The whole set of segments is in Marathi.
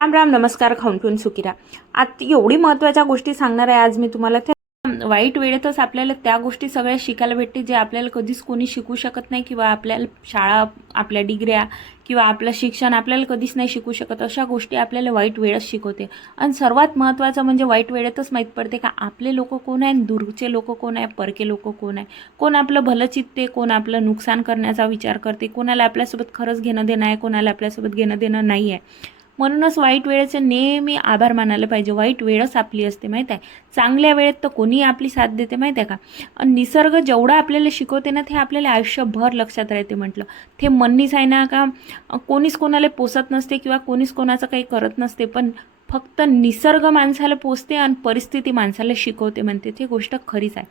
राम राम नमस्कार. खाऊन पिऊन सुखी राहा. आता एवढी महत्त्वाच्या गोष्टी सांगणार आहे आज मी तुम्हाला. त्या वाईट वेळेतच आपल्याला त्या गोष्टी सगळ्या शिकायला भेटते जे आपल्याला कधीच कोणी शिकू शकत नाही, किंवा आपल्याला शाळा, आपल्या डिग्र्या किंवा आपलं शिक्षण आपल्याला कधीच नाही शिकू शकत. अशा गोष्टी आपल्याला वाईट वेळच शिकवते. आणि सर्वात महत्त्वाचं म्हणजे वाईट वेळेतच माहीत पडते का आपले लोक कोण आहे, दूरचे लोक कोण आहे, परके लोक कोण आहे, कोण आपलं भलं चित्ते, कोण आपलं नुकसान करण्याचा विचार करते, कोणाला आपल्यासोबत खरंच घेणं देणं आहे, कोणाला आपल्यासोबत घेणं देणं नाही आहे. म्हणूनच वाईट वेळेचे नेहमी आभार मानायला पाहिजे. वाईट वेळच आपली असते माहीत आहे. चांगल्या वेळेत तर कोणीही आपली साथ देते माहीत आहे का. आणि निसर्ग जेवढं आपल्याला शिकवते ना, ते आपल्याला आयुष्यभर लक्षात राहते. म्हटलं ते म्हणणीच आहे ना का कोणीच कोणाला पोसत नसते किंवा कोणीच कोणाचं काही करत नसते, पण फक्त निसर्ग माणसाला पोसते आणि परिस्थिती माणसाला शिकवते म्हणते. ती गोष्ट खरीच आहे.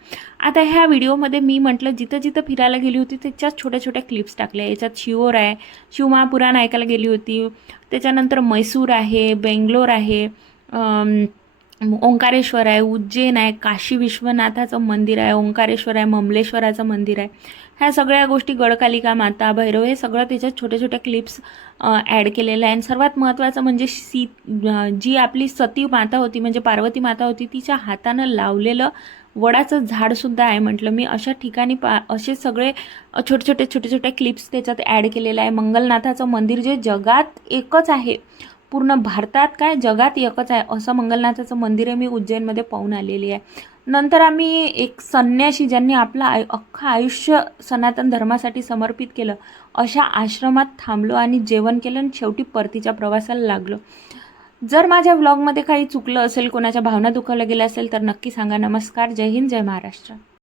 आता ह्या व्हिडिओमध्ये मी म्हटलं जिथं जिथं फिरायला गेली होती त्याच्यात छोट्या छोट्या क्लिप्स टाकल्या. याच्यात शिवोर आहे, शिवमहापुराण ऐकायला गेली होती. त्याच्यानंतर मैसूर आहे, बेंगलोर आहे, ओंकारेश्वर आहे, उज्जैन आहे, काशी विश्वनाथाचं मंदिर आहे, ओंकारेश्वर आहे, ममलेश्वराचं मंदिर आहे. ह्या सगळ्या गोष्टी, गडकालिका माता, भैरव, हे सगळं त्याच्यात छोट्या छोट्या क्लिप्स ॲड केलेलं आहे. आणि सर्वात महत्त्वाचं म्हणजे जी आपली सती माता होती, म्हणजे पार्वती माता होती, तिच्या हातानं लावलेलं वडाचं झाडसुद्धा आहे. म्हटलं मी अशा ठिकाणी असे सगळे छोटे छोटे क्लिप्स त्याच्यात ॲड केलेलं आहे. मंगलनाथाचं मंदिर जे जगात एकच आहे, पूर्ण भारतात काय जगात एकच आहे असं मंगलनाथाचं मंदिर आहे. मी उज्जैनमध्ये पाहून आलेली आहे. नंतर आम्ही एक संन्यासी ज्यांनी आपलं अख्खं आयुष्य सनातन धर्मासाठी समर्पित केलं, अशा आश्रमात थांबलो आणि जेवण केलं आणि शेवटी परतीच्या प्रवासाला लागलो. जर माझ्या व्लॉगमध्ये काही चुकलं असेल, कोणाच्या भावना दुखावल्या गेल्या असेल तर नक्की सांगा. नमस्कार. जय हिंद, जय महाराष्ट्र.